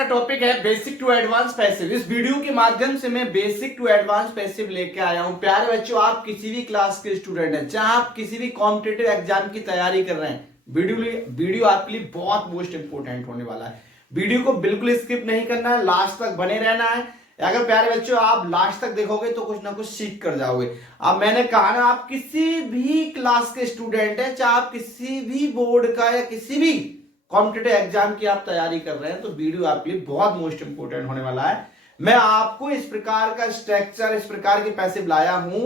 का टॉपिक है basic to advance passive. इस वीडियो के माध्यम से मैं बेसिक टू एडवांस पैसिव लेके आया हूं। प्यारे बच्चों, आप किसी भी क्लास के स्टूडेंट हैं, चाहे आप किसी भी कॉम्पिटिटिव एग्जाम की तैयारी कर रहे हैं, वीडियो आपके लिए बहुत मोस्ट इंपोर्टेंट होने वाला है। वीडियो को बिल्कुल स्किप नहीं करना है, लास्ट तक बने रहना है। अगर प्यारे बच्चों आप लास्ट तक देखोगे तो कुछ ना कुछ सीख कर जाओगे। अब मैंने कहा ना, आप किसी भी क्लास के स्टूडेंट हैं, चाहे आप किसी भी बोर्ड का या किसी भी कॉम्पिटिटिव एग्जाम की आप तैयारी कर रहे हैं, तो वीडियो आपके लिए बहुत मोस्ट इंपोर्टेंट होने वाला है। मैं आपको इस प्रकार का स्ट्रक्चर, इस प्रकार के पैसिव लाया हूं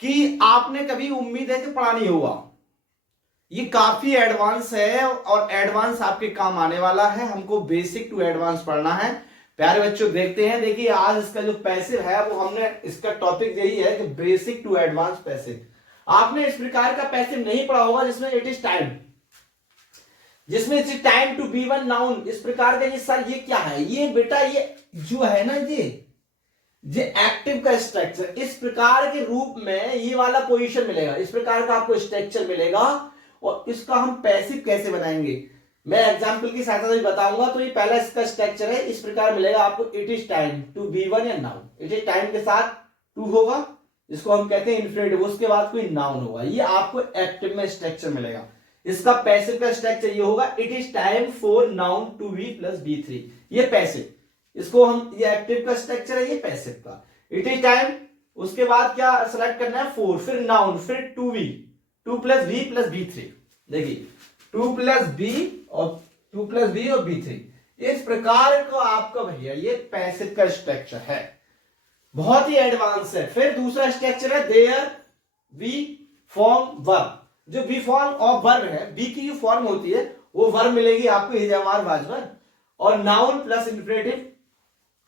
कि आपने कभी उम्मीद है कि पढ़ा नहीं होगा। ये काफी एडवांस है और एडवांस आपके काम आने वाला है। हमको बेसिक टू एडवांस पढ़ना है। प्यारे बच्चों देखते हैं, देखिए आज इसका जो पैसिव है वो हमने, इसका टॉपिक यही है कि बेसिक टू एडवांस पैसिव। आपने इस प्रकार का पैसिव नहीं पढ़ा होगा जिसमें इट इज टाइम, जिसमें it's time to be one noun, इस प्रकार का। ये सर ये क्या है? ये बेटा ये जो है ना, ये एक्टिव का स्ट्रक्चर, इस प्रकार के रूप में ये वाला पोजीशन मिलेगा, इस प्रकार का आपको स्ट्रक्चर मिलेगा। और इसका हम पैसिव कैसे बनाएंगे मैं एग्जांपल की सहायता से बताऊंगा। तो ये पहला इसका स्ट्रक्चर है, इस प्रकार मिलेगा आपको। It is time to be one या नाउन, इट इज टाइम के साथ टू होगा, जिसको हम कहते हैं इन्फिनिटिव, उसके बाद कोई नाउन होगा। ये आपको एक्टिव में स्ट्रक्चर मिलेगा। इसका पैसिव का स्ट्रक्चर ये होगा, it is time for noun to be plus V three. ये पैसिव, इसको हम, ये एक्टिव का स्ट्रक्चर है, ये पैसिव का। इट इज टाइम, उसके बाद क्या सेलेक्ट करना है? फोर, फिर नाउन, फिर to be, to plus be plus V three. देखिए टू प्लस बी और बी थ्री, इस प्रकार का आपका भैया ये पैसिव का स्ट्रक्चर है, बहुत ही एडवांस है। फिर दूसरा स्ट्रक्चर है देयर वी फॉर्म वर्ब। जो बी फॉर्म ऑफ वर्ब है, बी की जो फॉर्म होती है वो वर्ब मिलेगी आपको, इजामार वाजवर और नाउन प्लस इंफिनिटिव।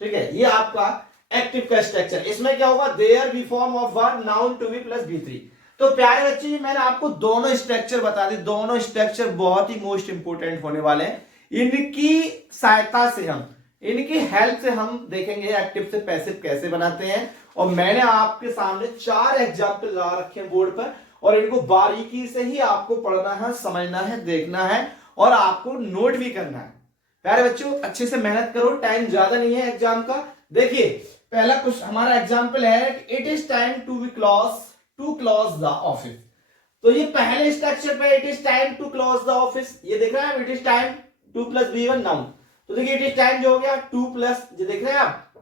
ठीक है, ये आपका एक्टिव का स्ट्रक्चर। इसमें क्या होगा? There be form of verb noun to be plus V three. तो प्यारे बच्चे ये मैंने आपको दोनों स्ट्रक्चर बता दी। दोनों स्ट्रक्चर बहुत ही मोस्ट इंपोर्टेंट होने वाले हैं। इनकी सहायता से हम, इनकी हेल्प से हम देखेंगे एक्टिव से पैसिव कैसे बनाते हैं। और मैंने आपके सामने 4 एग्जाम्पल ला रखे हैं बोर्ड पर, और इनको बारीकी से ही आपको पढ़ना है, समझना है, देखना है और आपको नोट भी करना है। प्यारे बच्चों अच्छे से मेहनत करो, टाइम ज्यादा नहीं है एग्जाम का। देखिए पहला कुछ हमारा एग्जाम्पल है, it is time to be close the office. तो ये पहले स्ट्रक्चर पे it is time to close the office, ये देख रहे हैं, it is time to plus V one noun. तो देखिए इट इज टाइम जो हो गया टू प्लस, ये देख रहे हैं आप,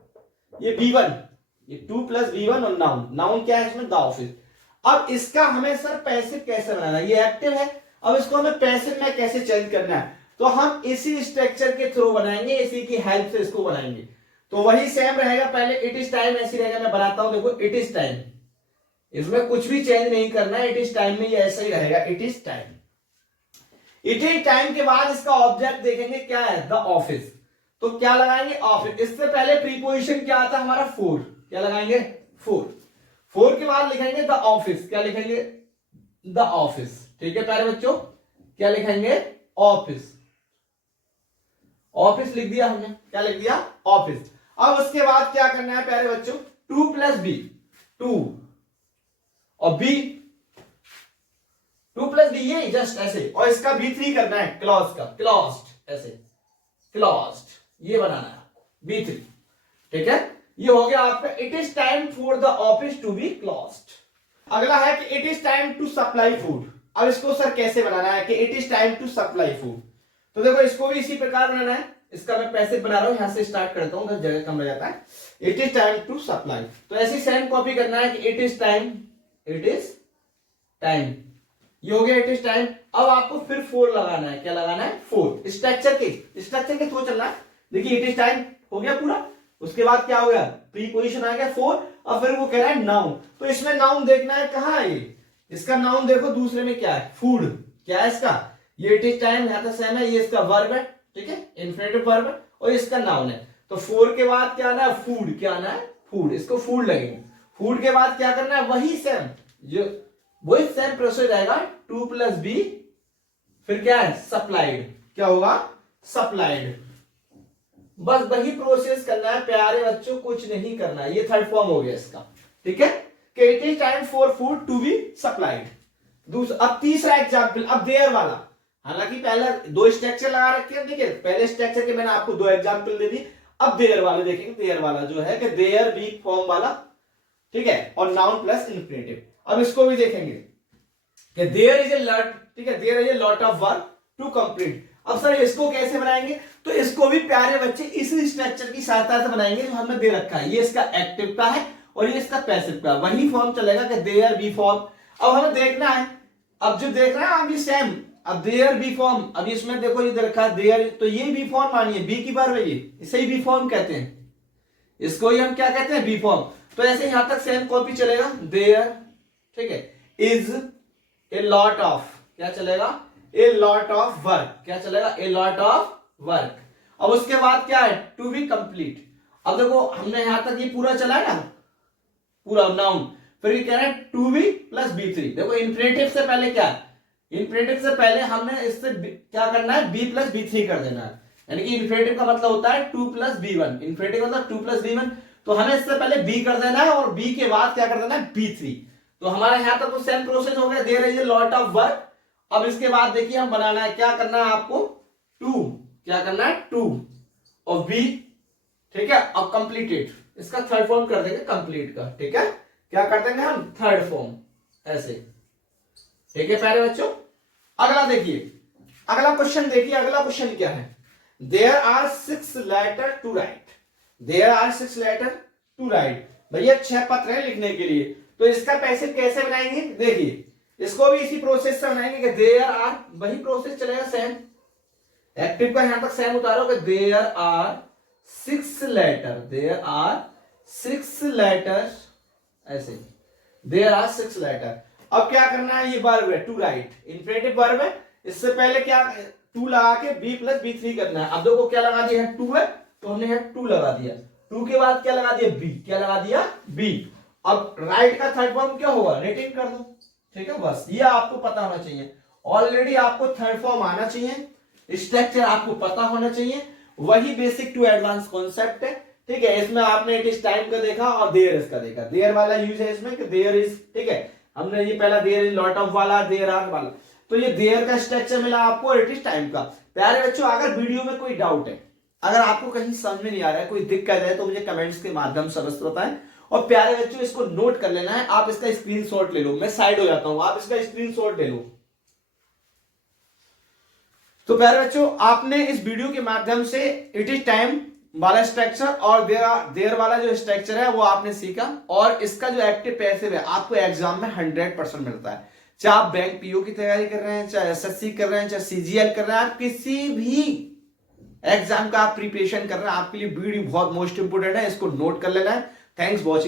ये बी वन, ये टू प्लस बी वन और नाउन, नाउन क्या है इसमें? The office. अब इसका हमें सर पैसिव कैसे बनाना है? ये एक्टिव है, अब इसको हमें पैसिव में कैसे चेंज करना है? तो हम इसी स्ट्रक्चर के थ्रू बनाएंगे, इसी की हेल्प से इसको बनाएंगे। तो वही सेम रहेगा, पहले इट इज टाइम ऐसी रहेगा, मैं बनाता हूं, देखो इट इज टाइम, इसमें कुछ भी चेंज नहीं करना है। इट इज टाइम में ये ऐसा ही रहेगा, it is time. It is time के बाद इसका ऑब्जेक्ट देखेंगे क्या है? The office. तो क्या लगाएंगे? ऑफिस। इससे पहले प्रीपोजिशन क्या आता है हमारा? फोर। क्या लगाएंगे? फोर। फोर के बाद लिखेंगे द ऑफिस। क्या लिखेंगे? The office. ठीक है प्यारे बच्चों, क्या लिखेंगे? ऑफिस। ऑफिस लिख दिया हमने, क्या लिख दिया? ऑफिस। अब उसके बाद क्या करना है प्यारे बच्चों? टू प्लस बी, टू और बी, टू प्लस बी, ये जस्ट ऐसे, और इसका बी थ्री करना है, क्लॉज का, क्लॉज्ड, ऐसे क्लॉज्ड, ये बनाना है बी थ्री। ठीक है, ये हो गया आपका it is time for the office to be closed. अगला है कि it is time to supply food. अब इसको सर कैसे बनाना है कि it is time to supply food? तो देखो इसको भी इसी प्रकार बनाना है। इसका मैं पैसिव बना रहा हूं, यहां से स्टार्ट करता हूं, जगह कम रह जाता है। It is time to supply, तो ऐसी सेम कॉपी करना है कि it is time, it is time, ये हो गया इट इज टाइम। अब आपको फिर फोर लगाना है, क्या लगाना है? फोर। स्ट्रक्चर के थ्रू चलना है। देखिए इट इज टाइम हो गया पूरा, उसके बाद क्या हो गया? प्रीपोजिशन आ गया फोर, और फिर वो कह रहा है नाउन। तो इसमें नाउन देखना है कहां है ये, इसका नाउन देखो दूसरे में क्या है? फूड। क्या है इसका? ये इट इज टाइम, यहां तक सेम है, ये इसका वर्ब है, ठीक है, इन्फिनिटिव वर्ब है, और इसका नाउन है। तो फोर के बाद क्या आना है? फूड। क्या आना है? फूड। इसको फूड लगेंगे। फूड के बाद क्या करना है? वही सेम, जो वही सेम प्रोसेस आएगा, टू प्लस बी, फिर क्या है? सप्लाइड। क्या होगा? सप्लाइड। बस वही प्रोसेस करना है प्यारे बच्चों, कुछ नहीं करना है। ये थर्ड फॉर्म हो गया इसका। ठीक है, कि it is time for food to be supplied. दूसरा, अब तीसरा एग्जाम्पल, अब देयर वाला हालांकि पहले दो स्ट्रक्चर लगा रखे हैं, ठीक है, पहले स्ट्रक्चर के मैंने आपको दो एग्जांपल दे दी। अब देयर वाले देखेंगे, देयर वाला जो है कि देयर वीक फॉर्म वाला, ठीक है, और नाउन प्लस इंफिनिटिव। अब इसको भी देखेंगे कि देयर इज ए लॉट, ठीक है, there is a lot of work to complete. अब सर इसको कैसे बनाएंगे, तो इसको भी प्यारे बच्चे इसी स्ट्रक्चर की सहायता से बनाएंगे जो हमें दे रखा है। ये इसका एक्टिव का है और ये इसका पैसिव का, वही फॉर्म चलेगा कि देयर बी फॉर्म। अब हमें देखना है, अब जो देख रहे हैं अभी सेम, अब देयर बी फॉर्म, अब इसमें देखो ये दे रखा है देयर, तो ये बी फॉर्म मानिए, बी की बार है, ये इसे ही बी फॉर्म कहते हैं, इसको ही हम क्या कहते हैं, बी फॉर्म। तो ऐसे यहां तक सेम कॉपी चलेगा, देयर, ठीक है, इज ए लॉट ऑफ, क्या चलेगा, ए लॉट ऑफ वर्क, क्या चलेगा, ए लॉट ऑफ वर्क। अब उसके बाद क्या है, टू बी कंप्लीट। अब देखो हमने यहां तक ये पूरा चला है ना, पूरा नाउन, फिर ये कह रहा है to be plus V three. देखो इंफिनिटिव से पहले क्या है, इंफिनिटिव से पहले हमने इससे क्या करना है, बी प्लस बी थ्री कर देना है, यानी कि इंफिनिटिव का मतलब होता है to plus V one, infinitive मतलब टू प्लस बी वन, तो हमें इससे पहले बी कर देना है और बी के बाद क्या कर देना है, बी थ्री। तो हमारे यहां तक तो सेम प्रोसेस हो गया, there is a lot of work. अब इसके बाद देखिए हम बनाना है, क्या करना है आपको, टू, क्या करना है, टू और बी, ठीक है, अब कंप्लीटेड, इसका थर्ड फॉर्म कर देंगे कंप्लीट का, ठीक है, क्या कर देंगे हम, थर्ड फॉर्म, ऐसे, ठीक है प्यारे बच्चों। अगला देखिए, अगला क्वेश्चन देखिए, अगला क्वेश्चन क्या है, there are 6 letter to write, there are 6 letter to write, भैया 6 पत्र है लिखने के लिए, तो इसका पैसिव कैसे बनाएंगे, देखिए इसको भी इसी प्रोसेस से बनाएंगे कि देयर आर, वही प्रोसेस चलेगा सेम, एक्टिव का यहां तक सेम उतारो कि there are 6 letter, there are 6 letters, ऐसे देयर आर 6 लेटर। अब क्या करना है, ये वर्ब है टू राइट, इंफिनिटिव वर्ब है, इससे पहले क्या टू लगा के बी प्लस बी थ्री करना है। अब देखो क्या लगा दिया है, टू है तो हमने यहाँ टू लगा दिया, टू के बाद क्या लगा दिया, बी, क्या लगा दिया, बी। अब राइट का थर्ड फॉर्म क्या होगा, रिटेन कर दो, ठीक है, बस ये आपको पता होना चाहिए। ऑलरेडी आपको थर्ड फॉर्म आना चाहिए, स्ट्रक्चर आपको पता होना चाहिए, वही बेसिक टू एडवांस कॉन्सेप्ट है, ठीक है। इसमें आपने इट इज टाइम का देखा और देयर इज का देखा, देयर वाला यूज है इसमें कि देयर इज, ठीक है, हमने ये पहला देयर इज लॉट ऑफ वाला, देयर आर वाला, तो ये देयर का स्ट्रक्चर मिला आपको और इट इज टाइम का। प्यारे बच्चों अगर वीडियो में कोई डाउट है, अगर आपको कहीं समझ में नहीं आ रहा है, कोई दिक्कत है, तो मुझे कमेंट्स के माध्यम से अवश्य बताएं। और प्यारे बच्चों इसको नोट कर लेना है, आप इसका स्क्रीनशॉट ले लो, मैं साइड हो जाता हूं, आप इसका स्क्रीनशॉट ले लो। तो प्यारे बच्चों आपने इस वीडियो के माध्यम से इट इज टाइम वाला स्ट्रक्चर और देयर वाला जो स्ट्रक्चर है वो आपने सीखा, और इसका जो एक्टिव पैसिव है आपको एग्जाम में 100% मिलता है। चाहे आप बैंक पीओ की तैयारी कर रहे हैं, चाहे एसएससी कर रहे हैं, चाहे सीजीएल कर रहे हैं, आप किसी भी एग्जाम का आप प्रिपरेशन कर रहे हैं, आपके लिए वीडियो बहुत मोस्ट इंपोर्टेंट है, इसको नोट कर लेना है। Thanks watching.